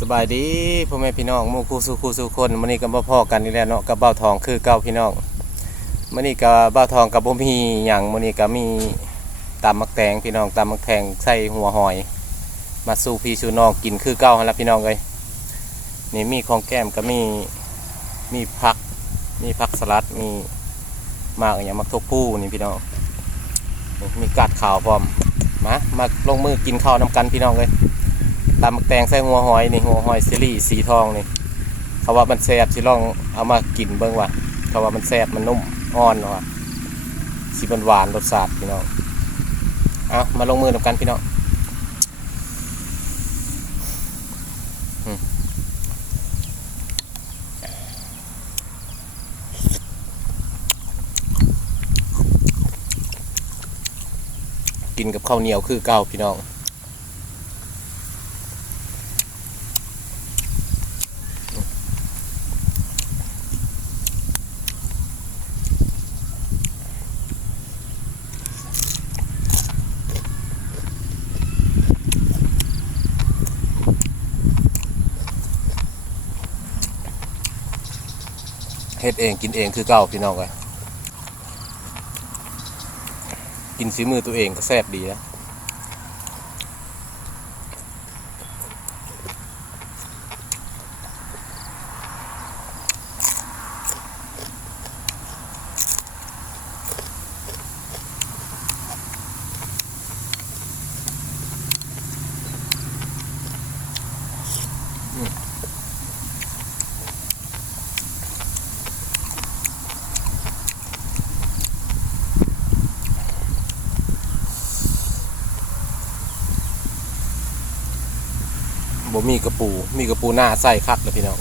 สบายดีพ่อแม่พี่น้องมู่คู่สู่คู่สู่คนมื้อนี้ก็บ่พอกันนี่แหละเนาะกับเบ้าทองคือเก่าพี่น้องมื้อนี้ก็เบ้าทองก็บ่มีหยังมื้อนี้ก็มีตำมักแตงพี่น้องตำมักแตงใส่หัวหอย มาสู่พี่สู่น้องกินคือเก่าหั่นล่ะพี่น้องเอ้ยนี่มีของแก้มก็มีมีผัก มีผักสลัดมีมากอย่างมักทกผู้นี่พี่น้องมีกาดขาวพร้อมมามาลงมือกินข้าวนํกันพี่น้องเอ้ย ตำบักแตงใส่หัวหอยนี่หัวหอยซีรีส์สีทองนี่เขาว่ามันแซ่บสิลองเอามากินเบิ่งว่าเขาว่ามันแซ่บมันนุ่มอ่อนว่ะสีมันหวานรสชาติพี่น้องเอามาลงมือทำกันพี่น้องกินกับข้าวเหนียวคือเก่าพี่น้อง เฮ็ดเองกินเองคือเก่าพี่น้องเลยกินฝีมือตัวเองก็แซ่บดีนะ บ่มีกระปู มีกระปูหน้าใส่คักเลยพี่น้อง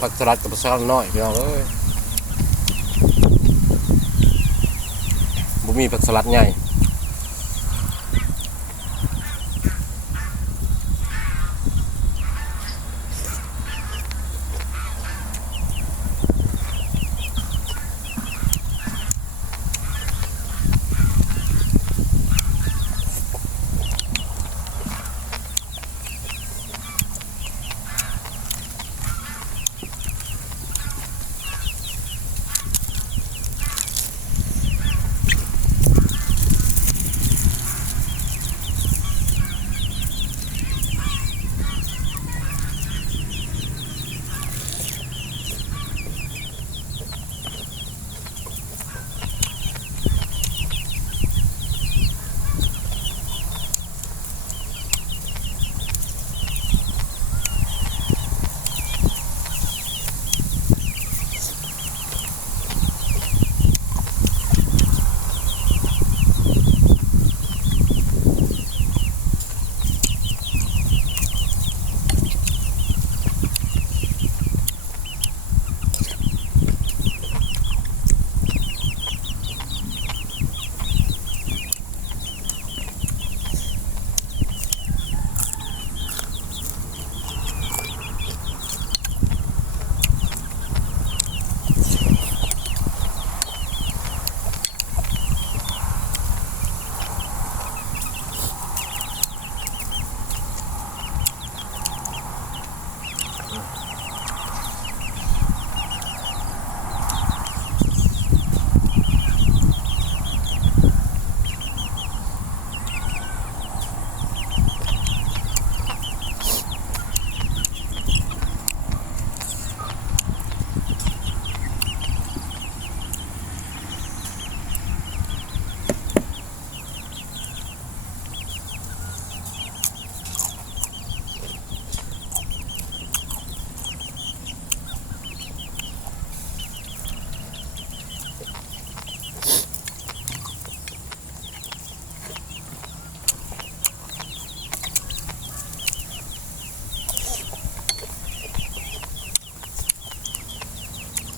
ผักสลัดกับผักสลัดน้อยพี่น้องเอ้ยบ่มีผักสลัดใหญ่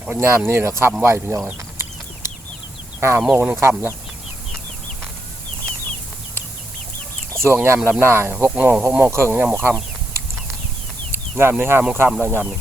วันยามนี่แหละค่ำไหวพี่น้องห้าโมงนึงค่ำแล้วช่วงยามลำหน้าหกโมงหกโมงครึ่งยามหมค่ำยามนี้ห้าโมงค่ำแล้วยามนี้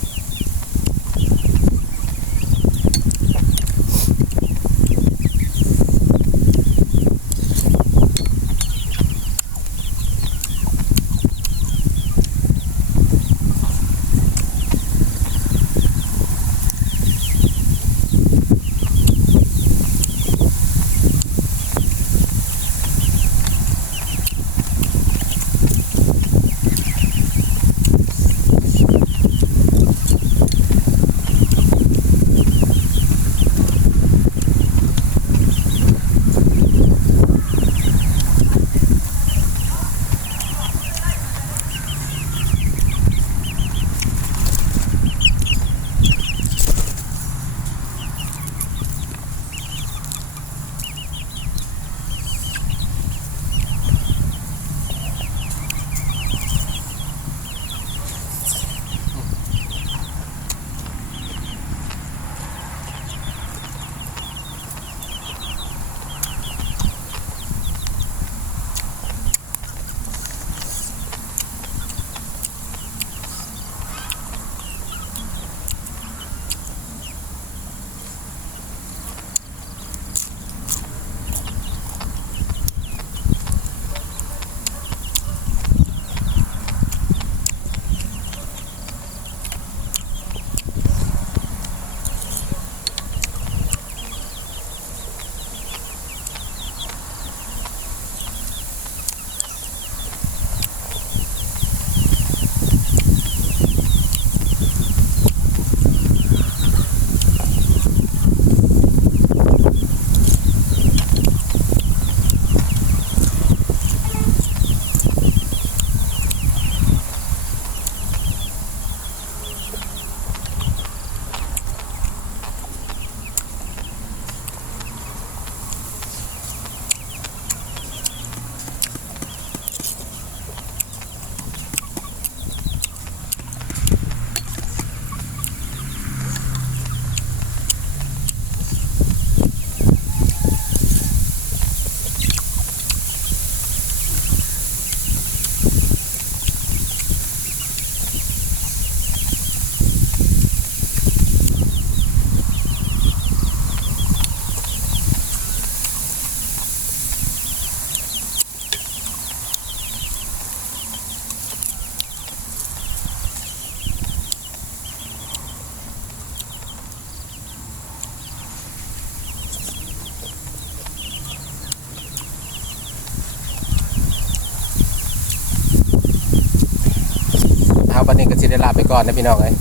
อาบัดนี้ก็สิได้ลาไปก่อนนะพี่น้องเอ้ย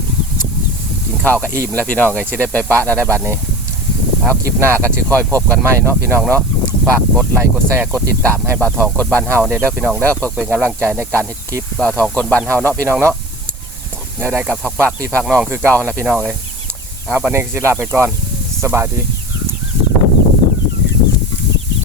กินข้าวก็อิ่มแล้วพี่น้องเอ้ยสิได้ไปปะได้บัดนี้เอาคลิปหน้าก็สิค่อยพบกันใหม่เนาะพี่น้องเนาะฝากกดไลค์กดแชร์กดติดตามให้บ่าวทองคนบ้านเฮาเด้อพี่น้องเด้อเพื่อเป็นกำลังใจในการเฮ็ดคลิปบ่าวทองคนบ้านเฮาเนาะพี่น้องเนาะแล้วได้กับพักฝากพี่พักน้องคือเก่านะพี่น้องเอ้ยเอาบัดนี้ก็สิลาไปก่อนสบายดี